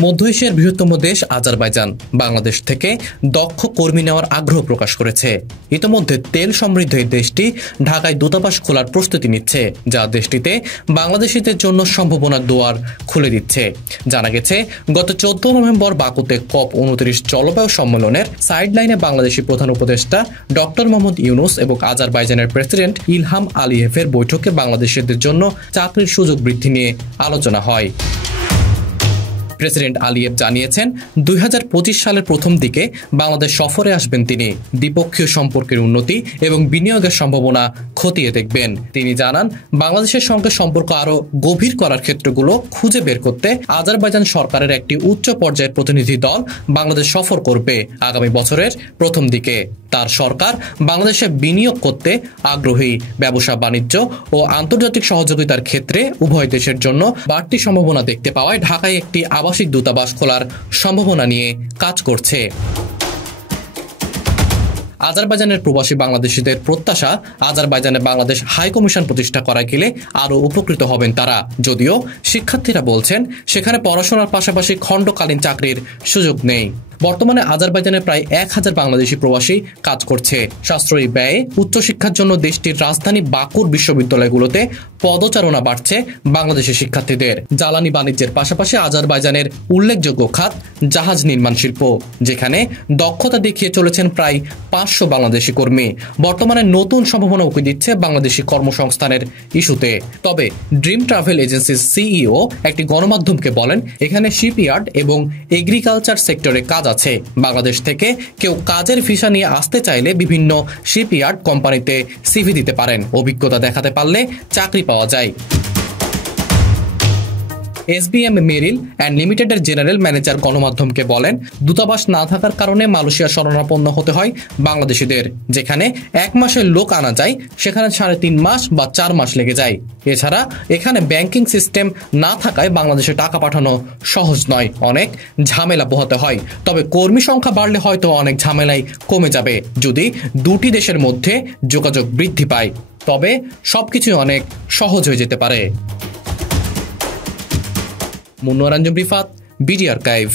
মধ্য এশিয়ার বৃহত্তম দেশ আজারবাইজান বাংলাদেশ থেকে দক্ষ কর্মী নেওয়ার আগ্রহ প্রকাশ করেছে। ইতোমধ্যে তেল সমৃদ্ধ এই দেশটি ঢাকায় দূতাবাস খোলার প্রস্তুতি নিচ্ছে, যা দেশটিতে বাংলাদেশিদের জন্য সম্ভাবনার দুয়ার খুলে দিচ্ছে। জানা গেছে, গত 14 নভেম্বর বাকুতে COP29 জলবায়ু সম্মেলনের সাইডলাইনে বাংলাদেশি প্রধান উপদেষ্টা ডক্টর মোহাম্মদ ইউনুস এবং আজারবাইজানের প্রেসিডেন্ট ইলহাম আলিয়েভের বৈঠকে বাংলাদেশিদের জন্য চাকরির সুযোগ বৃদ্ধি নিয়ে আলোচনা হয়। প্রেসিডেন্ট আলিয়েভ জানিয়েছেন, 2025 সালের প্রথম দিকে বাংলাদেশ সফরে আসবেন তিনি। দ্বিপক্ষীয় সম্পর্কের উন্নতি এবং বিনিয়োগের সম্ভাবনা খতিয়ে দেখবেন। তিনি জানান, বাংলাদেশের সঙ্গে সম্পর্ক আরও গভীর করার ক্ষেত্রগুলো খুঁজে বের করতে আজারবাইজান সরকারের একটি উচ্চ পর্যায়ের প্রতিনিধি দল বাংলাদেশ সফর করবে আগামী বছরের প্রথম দিকে। তার সরকার বাংলাদেশে বিনিয়োগ করতে আগ্রহী। ব্যবসা বাণিজ্য ও আন্তর্জাতিক সহযোগিতার ক্ষেত্রে উভয় দেশের জন্য বাড়তি সম্ভাবনা দেখতে পাওয়ায় ঢাকায় একটি আবাসিক দূতাবাস খোলার সম্ভাবনা নিয়ে কাজ করছে। আজারবাইজানের প্রবাসী বাংলাদেশিদের প্রত্যাশা, আজারবাইজানে বাংলাদেশ হাই কমিশন প্রতিষ্ঠা করা গেলে আরও উপকৃত হবেন তারা। যদিও শিক্ষার্থীরা বলছেন, সেখানে পড়াশোনার পাশাপাশি খণ্ডকালীন চাকরির সুযোগ নেই। বর্তমানে আজারবাইজানে প্রায় 1000 বাংলাদেশি প্রবাসী কাজ করছে। সাশ্রয়ী ব্যয়ে উচ্চশিক্ষার জন্য দেশটির রাজধানী বাকুর বিশ্ববিদ্যালয়গুলোতে পদচারণা বাড়ছে বাংলাদেশি শিক্ষার্থীদের। জ্বালানি বাণিজ্যের পাশাপাশি আজারবাইজানের উল্লেখযোগ্য খাত জাহাজ নির্মাণ শিল্প, যেখানে দক্ষতা দেখিয়ে চলেছেন প্রায় 500 বাংলাদেশি কর্মী। বর্তমানে নতুন সম্ভাবনা উঁকি দিচ্ছে বাংলাদেশি কর্মসংস্থানের ইস্যুতে। তবে ড্রিম ট্রাভেল এজেন্সির সিইও একটি গণমাধ্যমকে বলেন, এখানে শিপইয়ার্ড এবং এগ্রিকালচার সেক্টরে কাজ আছে। বাংলাদেশ থেকে কেউ কাজের ভিসা নিয়ে আসতে চাইলে বিভিন্ন শিপইয়ার্ড কোম্পানিতে সিভি দিতে পারেন। অভিজ্ঞতা দেখাতে পারলে চাকরি পাওয়া যায়। SBM মেরিল অ্যান্ড লিমিটেডের জেনারেল ম্যানেজার গণমাধ্যমকে বলেন, দূতাবাস না থাকার কারণে মালয়েশিয়া শরণাপন্ন হতে হয় বাংলাদেশিদের। যেখানে 1 মাসের লোক আনা যায়, সেখানে 3.5 মাস বা 4 মাস লেগে যায়। এছাড়া এখানে ব্যাংকিং সিস্টেম না থাকায় বাংলাদেশে টাকা পাঠানো সহজ নয়, অনেক ঝামেলা পোহাতে হয়। তবে কর্মী সংখ্যা বাড়লে হয়তো অনেক ঝামেলাই কমে যাবে, যদি দুটি দেশের মধ্যে যোগাযোগ বৃদ্ধি পায়। তবে সবকিছুই অনেক সহজ হয়ে যেতে পারে। মুন্নুয়ার আঞ্জুম রিফাত, বিডি আর্কাইভ।